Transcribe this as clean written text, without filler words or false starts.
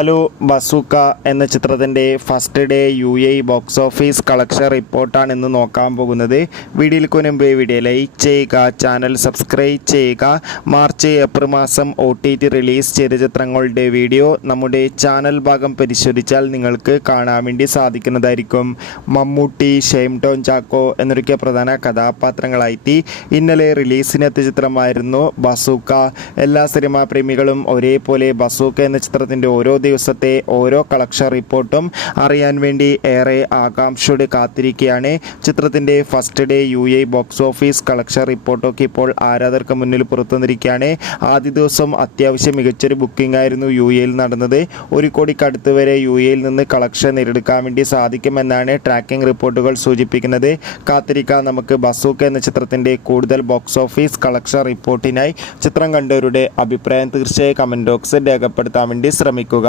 Hello bazooka എന്ന ചിത്രത്തിൻ്റെ first day UAE box office collection റിപ്പോർട്ടാണ് ഇന്ന് നോക്കാൻ പോകുന്നത്. വീഡിയോയ്ക്ക് മുൻപ് വീഡിയോ ലൈക്ക് ചെയ്യുക, ചാനൽ സബ്സ്ക്രൈബ് ചെയ്യുക. മാർച്ച് ഏപ്രിൽ മാസം OTT റിലീസ് ചെയ്ത ചിത്രങ്ങളുടെ വീഡിയോ നമ്മുടെ ചാനൽ ഭാഗം പരിശോധിച്ചാൽ നിങ്ങൾക്ക് കാണാൻ വേണ്ടി സാധിക്കുന്നതായിരിക്കും. മമ്മൂട്ടി, ഷെയ്ൻ ടോം ചാക്കോ എന്നൊക്കെ പ്രധാന കഥാപാത്രങ്ങളായിട്ട് ഇന്നലെ റിലീസിനെത്തിയ ചിത്രമായിരുന്നു ബസൂക്ക. എല്ലാ സിനിമാ പ്രേമികളും ഒരേപോലെ ബസൂക്ക എന്ന ചിത്രത്തിൻ്റെ ഓരോ ദിവസത്തെ ഓരോ കളക്ഷൻ റിപ്പോർട്ടും അറിയാൻ വേണ്ടി ഏറെ ആകാംക്ഷയോടെ കാത്തിരിക്കുകയാണ്. ചിത്രത്തിൻ്റെ first day UAE box office collection റിപ്പോർട്ടൊക്കെ ഇപ്പോൾ ആരാധകർക്ക് മുന്നിൽ പുറത്തുവന്നിരിക്കുകയാണ്. ആദ്യ ദിവസം അത്യാവശ്യം മികച്ചൊരു ബുക്കിംഗ് ആയിരുന്നു UAEയിൽ നടന്നത്. 1 കോടിക്ക് അടുത്ത് വരെ UAEയിൽ നിന്ന് കളക്ഷൻ നേടിയെടുക്കാൻ വേണ്ടി സാധിക്കുമെന്നാണ് ട്രാക്കിംഗ് റിപ്പോർട്ടുകൾ സൂചിപ്പിക്കുന്നത്. കാത്തിരിക്കാൻ നമുക്ക് ബസൂക്ക എന്ന ചിത്രത്തിൻ്റെ കൂടുതൽ ബോക്സ് ഓഫീസ് കളക്ഷൻ റിപ്പോർട്ടിനായി. ചിത്രം കണ്ടവരുടെ അഭിപ്രായം തീർച്ചയായും കമൻറ്റ് ബോക്സിൽ രേഖപ്പെടുത്താൻ വേണ്ടി ശ്രമിക്കുക.